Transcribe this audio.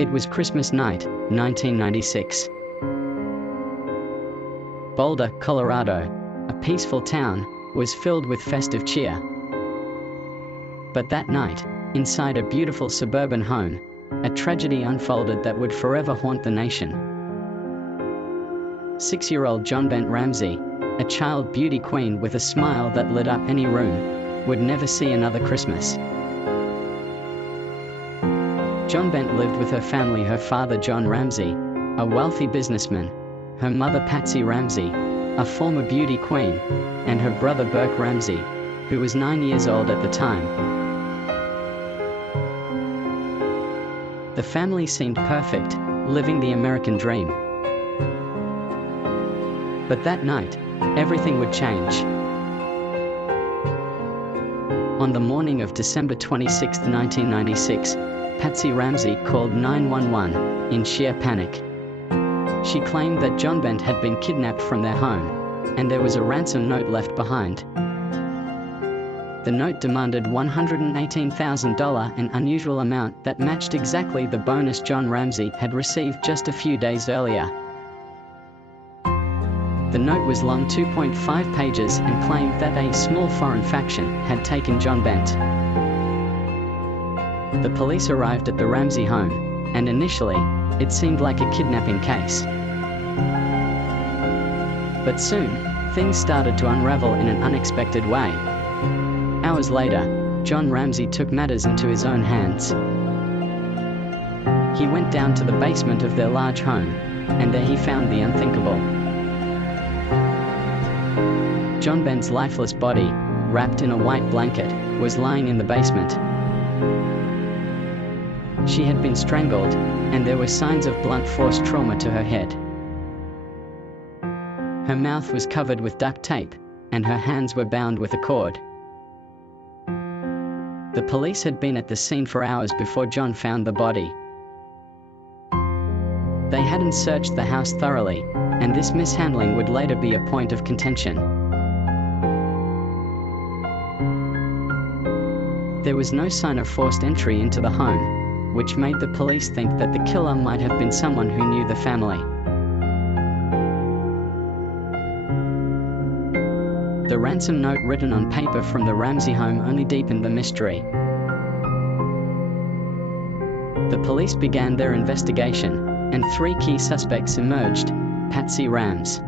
It was Christmas night, 1996. Boulder, Colorado, a peaceful town, was filled with festive cheer. But that night, inside a beautiful suburban home, a tragedy unfolded that would forever haunt the nation. 6-year-old JonBenét Ramsey, a child beauty queen with a smile that lit up any room, would never see another Christmas. JonBenét lived with her family, her father John Ramsey, a wealthy businessman, her mother Patsy Ramsey, a former beauty queen, and her brother Burke Ramsey, who was 9 years old at the time. The family seemed perfect, living the American dream. But that night, everything would change. On the morning of December 26, 1996, Patsy Ramsey called 911 in sheer panic. She claimed that JonBenét had been kidnapped from their home, and there was a ransom note left behind. The note demanded $118,000, an unusual amount that matched exactly the bonus John Ramsey had received just a few days earlier. The note was long 2.5 pages and claimed that a small foreign faction had taken JonBenét. The police arrived at the Ramsey home, and initially, it seemed like a kidnapping case. But soon, things started to unravel in an unexpected way. Hours later, John Ramsey took matters into his own hands. He went down to the basement of their large home, and there he found the unthinkable. JonBenét's lifeless body, wrapped in a white blanket, was lying in the basement. She had been strangled, and there were signs of blunt force trauma to her head. Her mouth was covered with duct tape, and her hands were bound with a cord. The police had been at the scene for hours before John found the body. They hadn't searched the house thoroughly, and this mishandling would later be a point of contention. There was no sign of forced entry into the home, which made the police think that the killer might have been someone who knew the family. The ransom note written on paper from the Ramsey home only deepened the mystery. The police began their investigation, and 3 key suspects emerged: Patsy Ramsey,